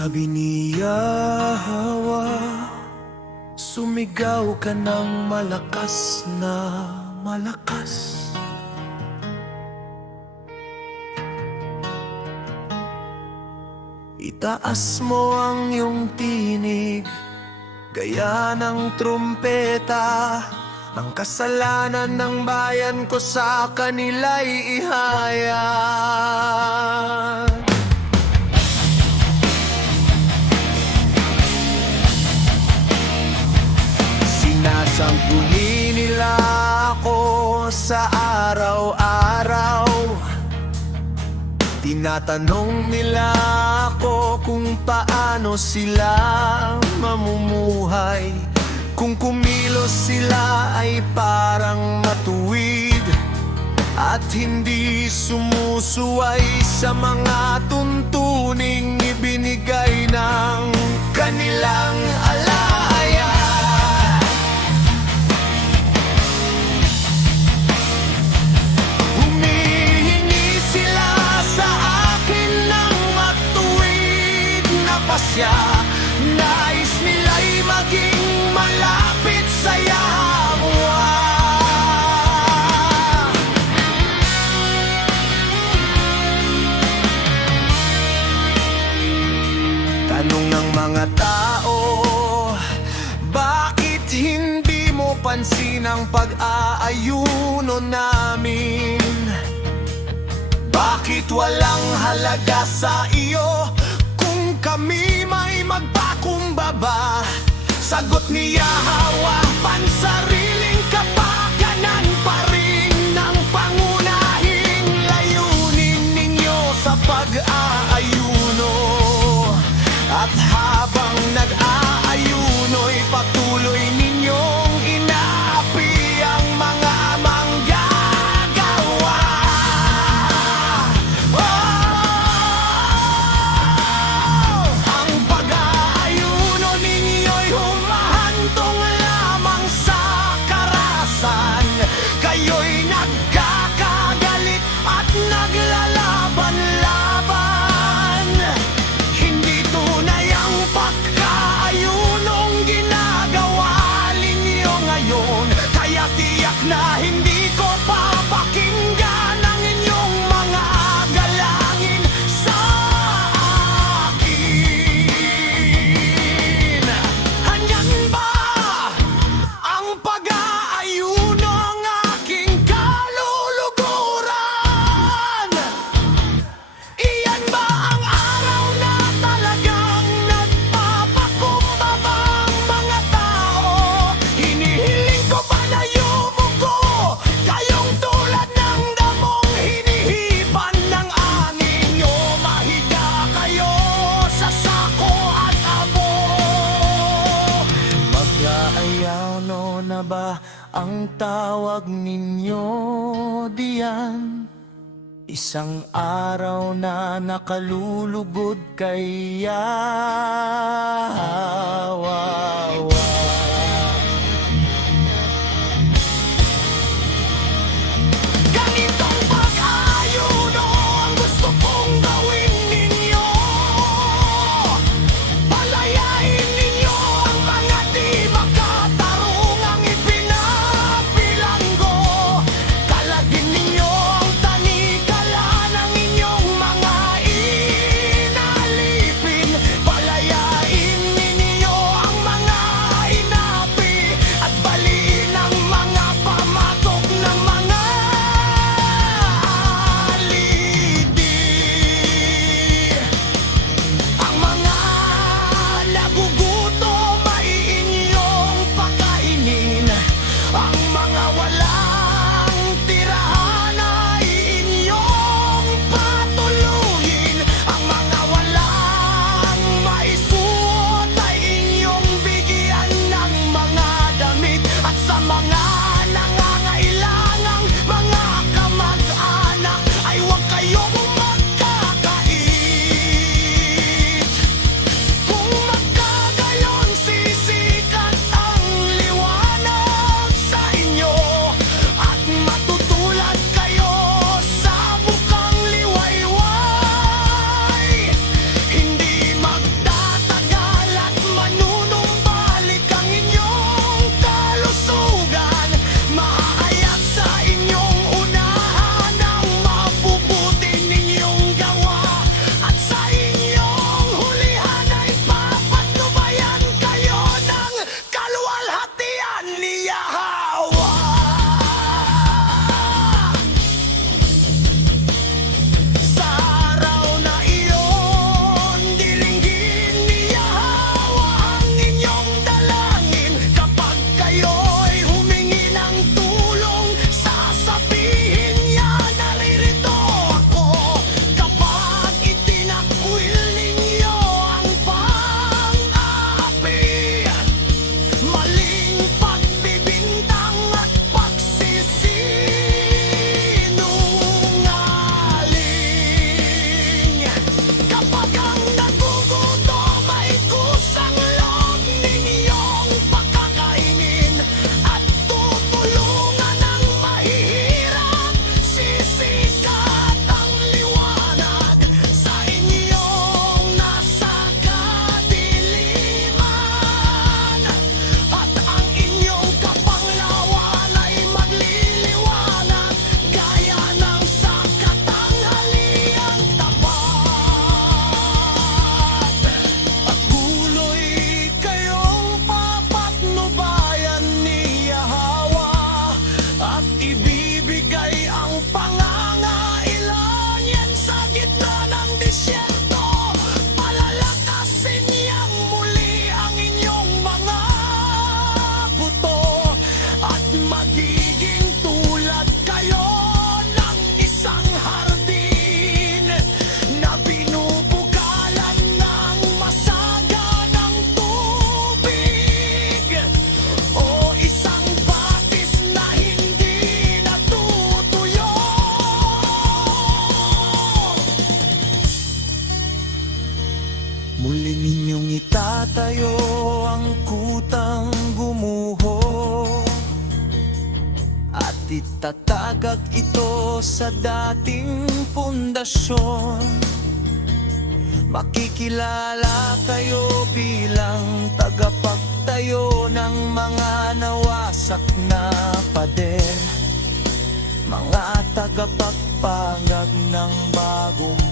Sabi ni Yahweh, sumigaw ka ng malakas na malakas. Itaas mo ang iyong tinig, gaya ng trumpeta. Ang kasalanan ng bayan ko sa kanila'y ihayag. Sinasampuni nila ako sa araw-araw. Tinatanong nila ako kung paano sila mamumuhay. Kung kumilos sila ay parang matuwid at hindi sumusuway sa mga tuntuning ibinigay ng kanilang alaya. Humihingi sila sa akin ng matuwid na pasya. Nais nila'y maging malapit sa Yahweh. Tanong ng mga tao, bakit hindi mo pansin ang pag-aayuno namin? Bakit walang halaga sa iyo kung kami may magpakumbaba? Sagot ni Yahweh, pansariling kapakanan pa rin ng pangunahing layunin ninyo sa pag-aayuno. At habang nag-aayuno'y patuloy ninyong inaapi ang mga manggagawa. Ang pag-aayuno ninyo'y humahantong lamang sa karahasan. Kayo'y nagkakagalit at naglalaban-laban. Hindi tunay ang pagkaayunong ginagawa ninyo ngayon. Kaya tiyak na hindi ko papakinggan ang inyong mga galangin sa akin. Handyan ba ang pag-aayuno ang aking kaluluguran? Iyan ba ang araw na talagang nagpapakumbaba ang mga tao? Hinihiling ko palayo ko, kayong tulad ng damong hinihipan ng angin. O mahiga kayo sa sako at abo. Mag-aayano na ba ang tawag ninyo diyan? Isang araw na nakalulugod kay Yahweh. Ganitong pag-aayuno ang gusto kong gawin ninyo. Palayain ninyo ang mga di makatarungang ipinabilanggo. Kalagin ninyo ang tanikala ng inyong mga inalipin. Palayain ninyo ang mga Muli ninyong itatayo ang kutang gumuho at itatagag ito sa dating pundasyon. Makikilala kayo bilang tagapagtayo ng mga nawasak na pader, mga tagapagpangag ng bagong